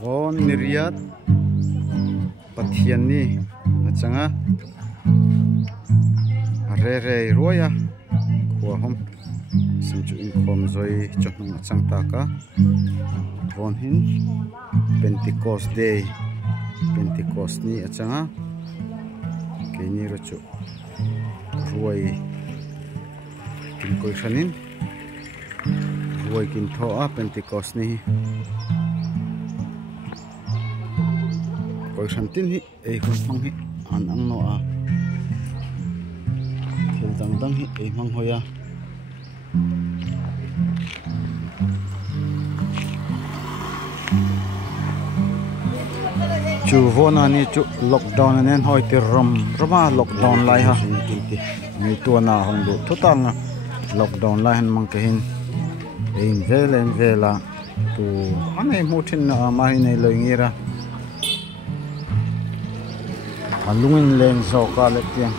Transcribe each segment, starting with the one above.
Von Niriat Pathian ni achanga re roya khua hom simchu in khom zoi chotnung achang taka von hin Pentecost day Pentecost ni achanga keni rochu ruai kin koi khanin ruai kin thoa Pentecost ni koi khantin hi ei hun mang hi an ang no a thil dang dang hi ei mang hoya chu vona ni chu lockdown nen hoi ti roma lockdown lai ha kinti mi tu na hong du thutang lockdown lai han mang ke hin ein vela tu ane mutin na ma hi nei loi ngira lungin leng so ka le tiang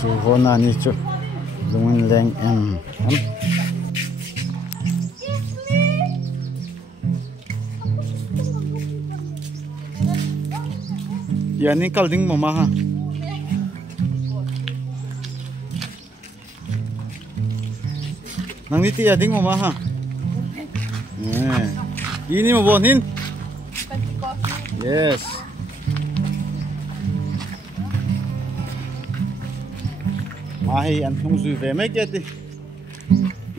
chu vona ni chu lungin leng em ya ni kalding mama ha nang ni ti ading mama ha ini mo bonin yes mahi an hung zui ve me ke ti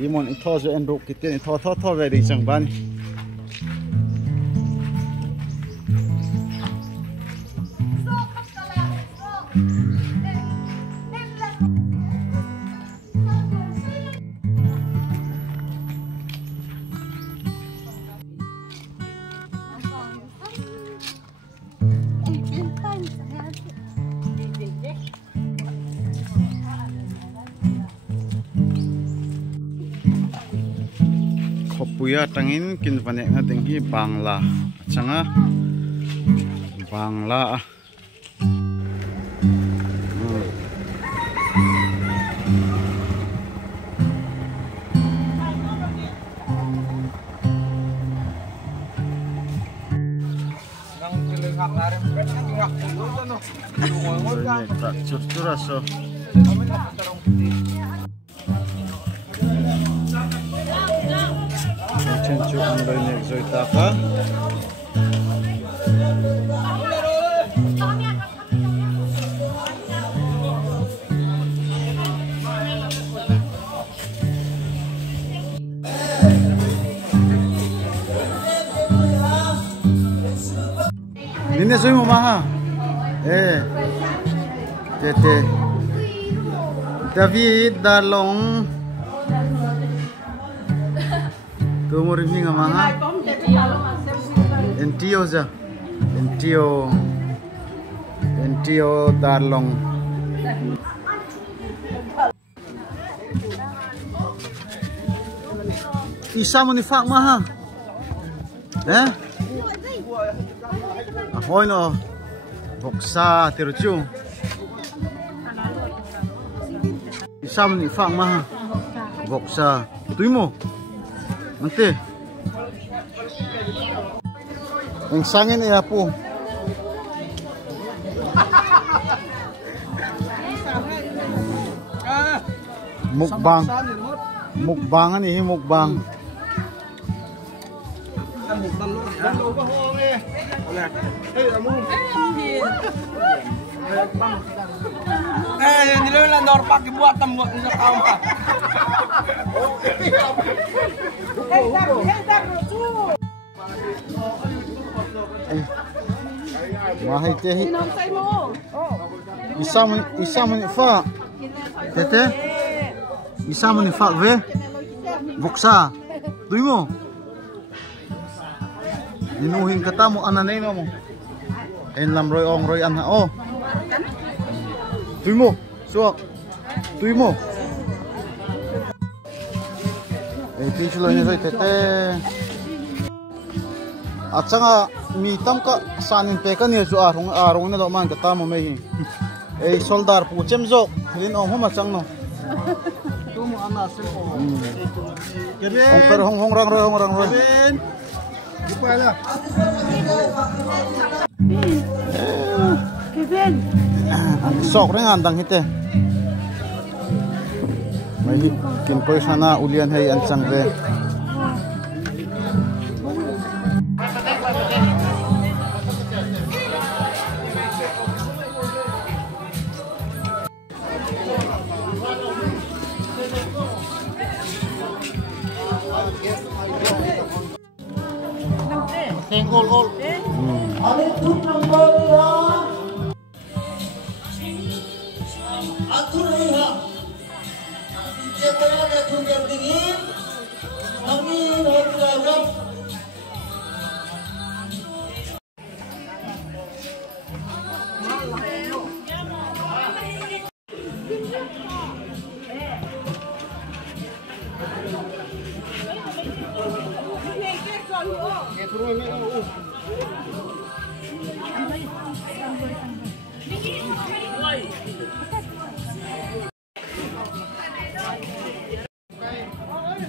imon in tho zo en ruk ki te tho ve ri chang ban Puya tangin kin panek na tinggi Bangla changa Bangla curcuraso Cencu andoi nek zoi taka Nine zoi mo maha tete David Dalong Kumur ini ngamaha Entio za Entio Darlong Isa mo ni fak maha ahoy no boksa tirucu Isa mo ni fak maha boksa tuimo nanti yang sangin ya po mukbangan ini mukbang ini lo landor pakai buat temu untuk kaum pak. Mahai teh. Isa fa. Tete. Isa fa ve. Buksa. Tuimo. Dinuhin kata mo ananay mo. En lam roy ong roy an oh. Tuimo. Suak. Tuimo. Pinchulo ni soy tete. Achanga mi tam ka sanin pe ka ni zu arong na do man ka tamo me hi. Ei soldar pu chemzo lin ong homa chang no. Tu mo ana se ko. Kebe. Ong per hong rang roy. Kevin. Sok rin andang hite. May kinkoy sana ulian hay ang sangre. All.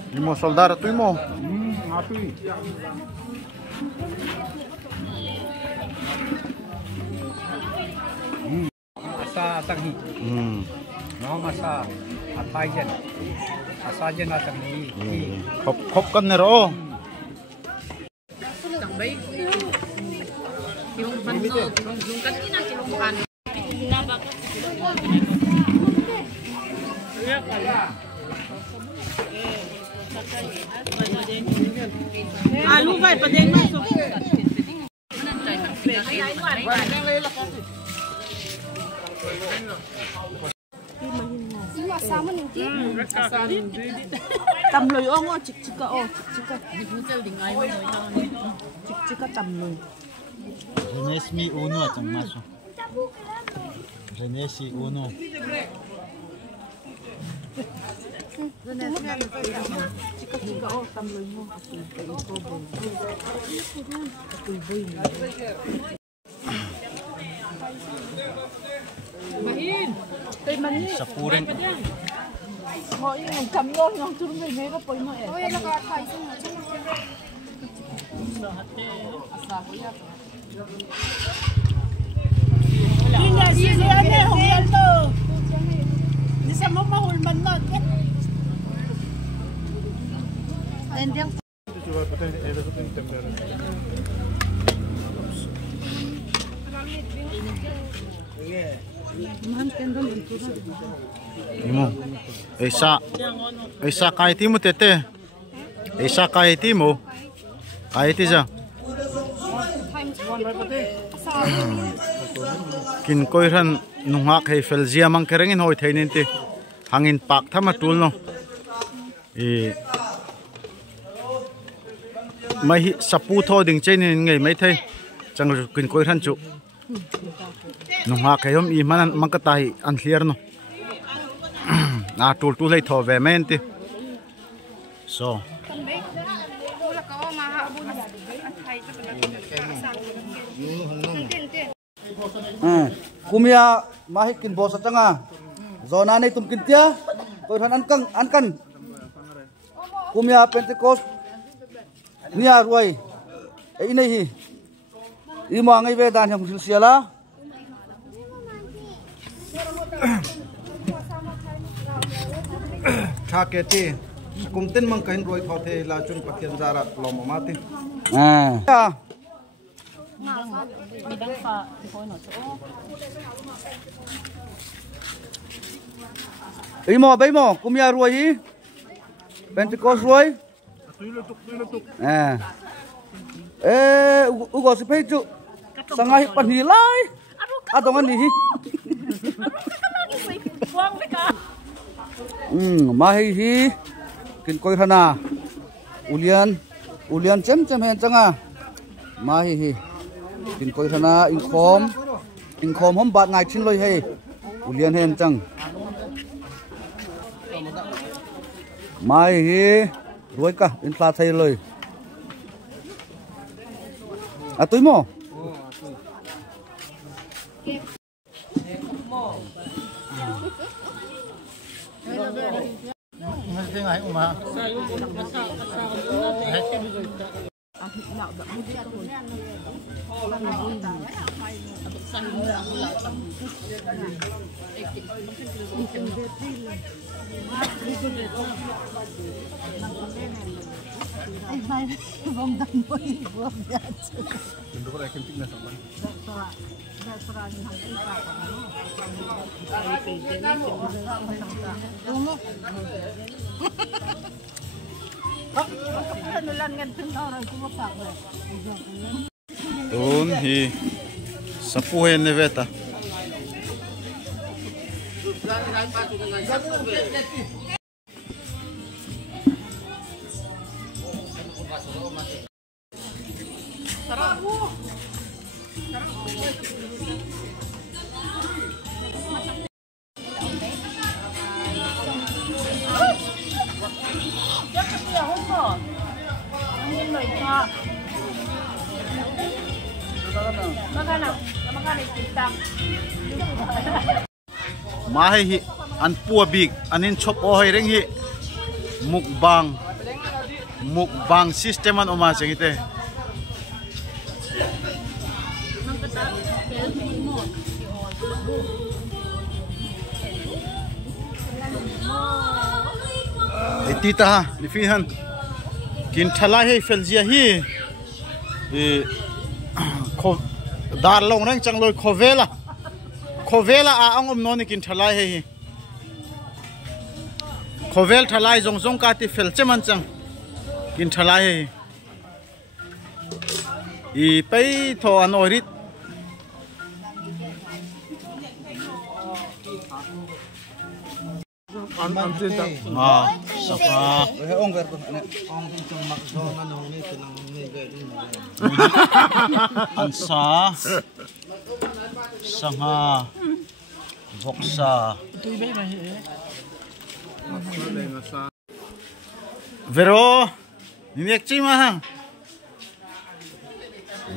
Imo soldar tu imo. Api. Masa tangi. No masa atayan. Asaja na tangi. Hop kan nero. Tambay ko yung banso, yung kanina kilongkan. Lupa pa din masuk. Tamloy ongo chika chika tamloy. Renesmi uno at ang maso. Renesi uno. Chika tamloy mo Mahin. Kay mani. Sa puring. Mo yung kamyon yung turun may ko po mo eh. Oh, yan nakaka isang Hindi si ane hungyan to. Di sa mo mahulman na. Tendang Imo. Esa kahit mo tete. Esa kahit mo. Kahit isa. Kinkoy ran nungak hay felzia mang kerengin hoy theinin ti. Hangin pak thama tul no. Mai sapu tho ding chen ngai mai thai. Chang kinkoy ran chu. Nungak hay hom I manan mangkatai an clear no. Tul lay tho ve menti. So. Kumia mahik kin bosa changa zona nei tum kin tia koi than ankan kumia Pentecost nia ruai ei nei hi imo ngai ve dan hem silsiala Thaketi kumten mang kain roi thothe la chun pathian jara lom mati. Imo bay mo kumia ruai hi Pentecost ruai ugo si pei chu sangai panhilai adongan ni hi mahi hi kin koi hana ulian chem hen changa mahi hi kin koi hana in khom hom bat ngai chin loi hei ulian hen chang mai hi ruai ka in tla thai loi tui mo Tun hi sapuhen neveta. Mahi hi an pua big anin chop o hai reng hi mukbang system an oma chengite etita ha lifihan kin thala he felzia hi dar long rang changloi khovela a angom noni kin thalai he khovel thalai jong ka ti felche man chang kin thalai he I pai tho anorit ansa sanga boksa vero niek chima ha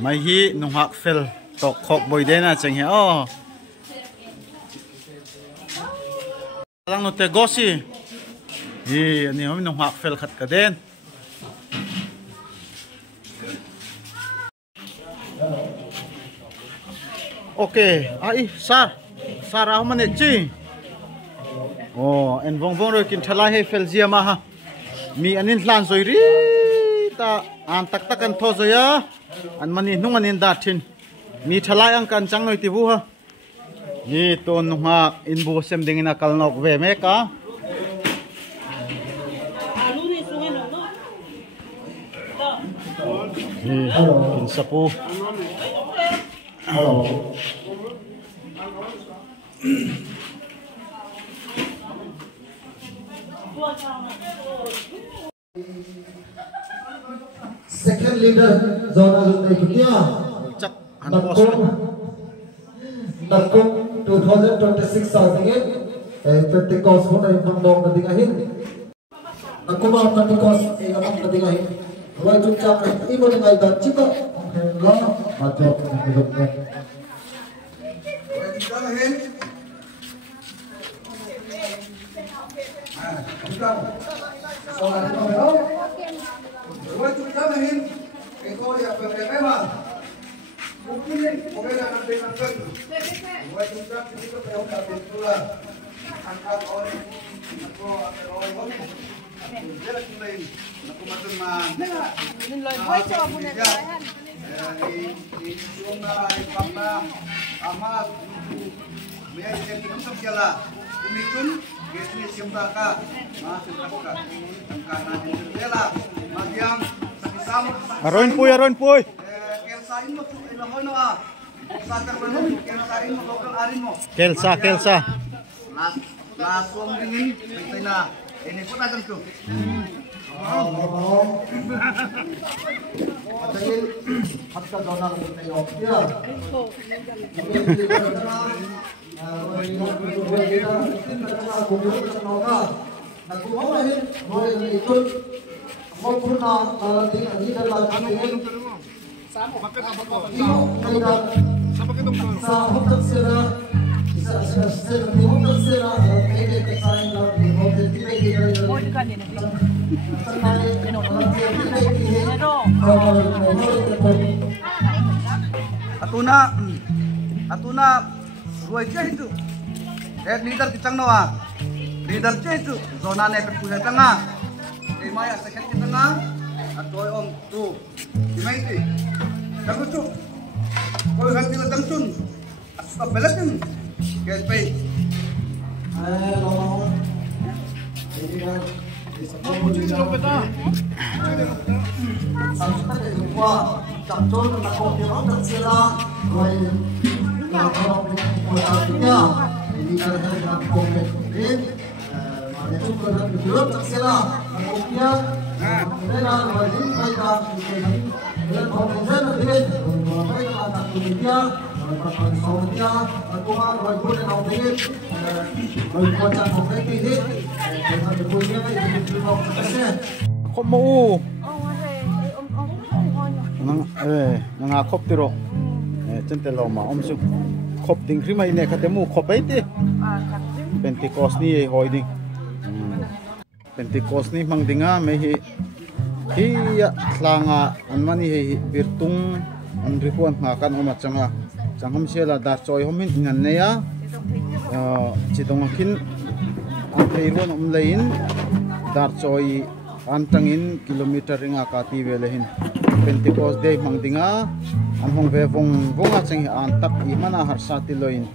mai hi nunghak fel tok khok boidena cheng he o lang no te gosi hi ani hom nunghak fel khat ka den okay ai sar ah mane chi en vong ro kin thala he fel zia ma ha mi anin hlan zoi ri ta an tak tak an tho zoya an mani hnung anin da thin mi thala ang kan chang noi ti bu ha ni ton ha in bu sem ding ina kal nok ve me ka in sapu second leader zona zone kitia chak han Nakong 2026 again Pentecost ho dai pangdong na dingahin Nakuma Pentecost ay amang na dingahin Huwag yung chak imo ni ngay dan chika la matok na hilog na Huwag yung damahin, ito yung problema. Mungkin pumila ng pinanggan. Huwag yung damahin, dito kayo kapitula. Angkat oleh, ako oleh. Dia lagi main, aku macam mana? Nilai baik cakap punya kalian. Di sungai Papa, Ahmad, biar dia kita sekiala. Umitun, gesni siapa masuk ka. Angkana jendela, magiang sakisam. Aron puy. Kelsain mo, ilahoy no ah. Sakar mo, kelsain mo, lokal arin mo. Kelsa. Langsung dingin, na. Ini pun akan tu. Adil hatta zona na yo ya Sa Atuna ruai je itu. Leader kitang nawa. Leader je itu. Zona ne perpunya tengah. Maya second kita tengah. Atoy om tu. Dimai ti. Dagu tu. Koi hati la tangsun. Asuka belatin. Guys pay. Kop mau nangakop tiro centelo ma om su kop ding krima ine katemu kop aite Pentecost ni hoi ding Pentecost ni mang dinga me hi ya tlanga anmani hi birtung an ripuan ngakan oma changa changham sela dar choi homin ingan neya chitong kin theiron lein dar choi antangin kilometer ringa kati velehin Pentecost day mangdinga amhong vevong vonga chang an tak I mana harsati loin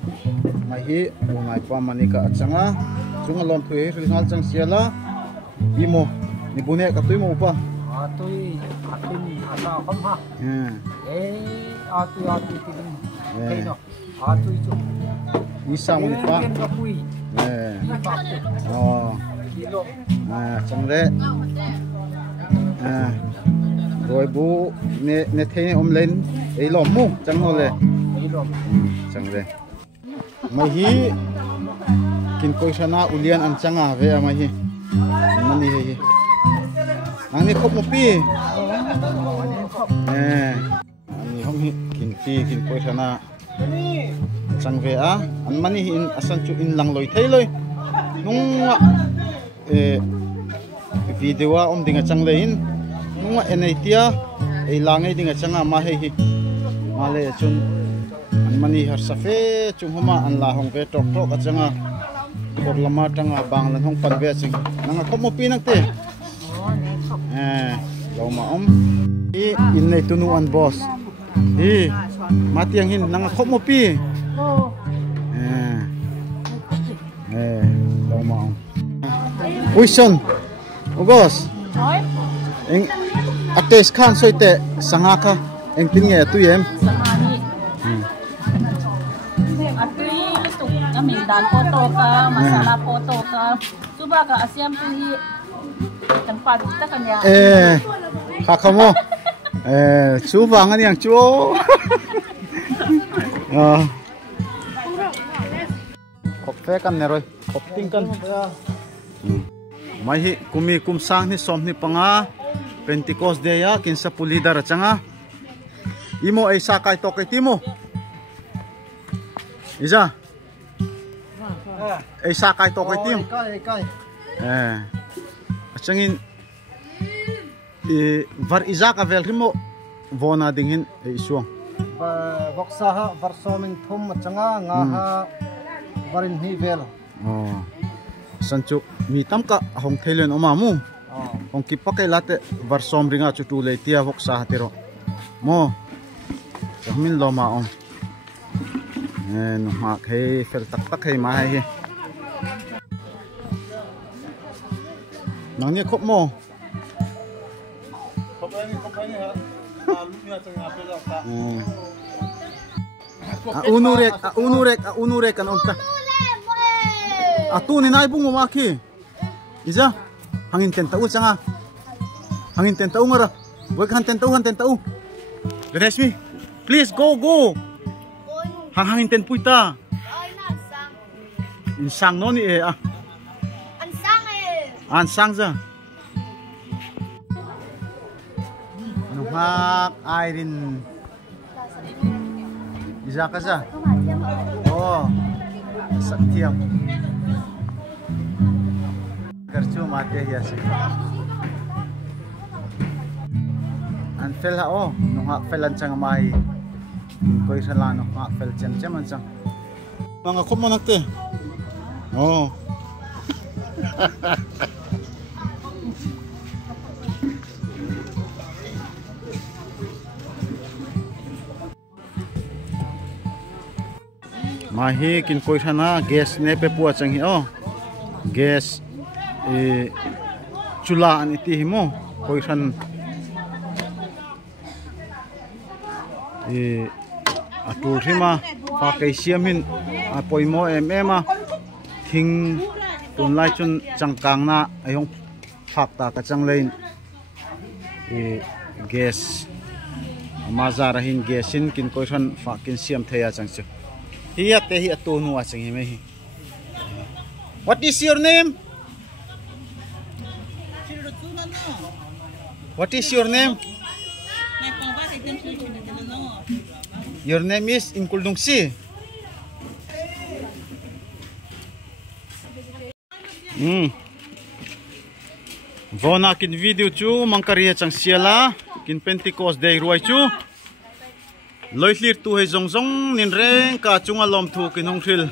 mai hi ungai pa manika achanga chungalon thue ringal chang siala imo ni bune ka tuimo pa Atui atin asa kom ha. Atui tin. Keno. Atui chu. Isa mo ni pa Kapui. Oh Kilo. changre rồi bu ne thấy om lên ấy lỏm mu chẳng hồ le Kilo. changre mai hi kin koi sana ulian an changa ve mai hi mani hi ang ni khop mo pi ani hong hi kin koi sana chang ve a an mani hi in asan chu in lang loi thei loi nung video om dinga chang lein nung enatia ei langai dinga changa ma he hi ma le chun an mani har safe chung homa an la hong ve tok tok a changa kor lama tanga bang lan hong pan ve ching nanga khop mo pi nak te lo ma om I in nei tunu an boss hi matiang hin nanga khop mo pi lo ma om Uison Ugos eng ates khan soite sanga kha eng tin nge tu yem Sangani. Atui tuk kami dan foto ka, masala foto ka. Coba ka asyam tuhi tempat kita kan ya. kha khamo chu wangan yang chu khop fe kan ne roi khop ting kan mai hi kumi kum sang ni som ni panga Pentecost day ya kinsa pulida ra changa imo ay sakai to kay timo Iza ay sakai to kay tim achangin var iza ka vel rimo vona dinghin isuang Voksaha varsoming thum changa ngaha varin hi vel sanchu mi tamka hong thailen omamu hong kipakai late varsom ringa chutu le tia voksa hatero mo chamin loma om no ha khei fel tak tak khei ma hai nang ni khop mo khop ai ha lumia changa pela ka unurek kan omta atu ni nai bungo maki iza hangin ten tau changa hangin ten tau ngara wek han ten tau Ganesmi please go hangin ten puita insang no ni ansang za ano hak airin iza ka za saktiam kerju mati ya sih an fel ha o nung ha felan chang mai koi sala no ha fel chen chen man chang mga kumo nakte oh mahi kin koi sana gas ne pe pu chang hi o gas chula an iti mo koi san atur hima fa kai siamin apoimo ema thing tun lai chun changkang na ayong fakta ka changlein gas mazarahin gasin kin koi san fa kin siam thaya changchu hiya te hi atu nu achang hi me hi. What is your name? What is your name? Your name is Inkuldungsi. Vona kin video chu mangkariya chang siala kin Pentecost day ruai chu loitlir tu he zong zong nin reng ka chunga lom thu kin hong thil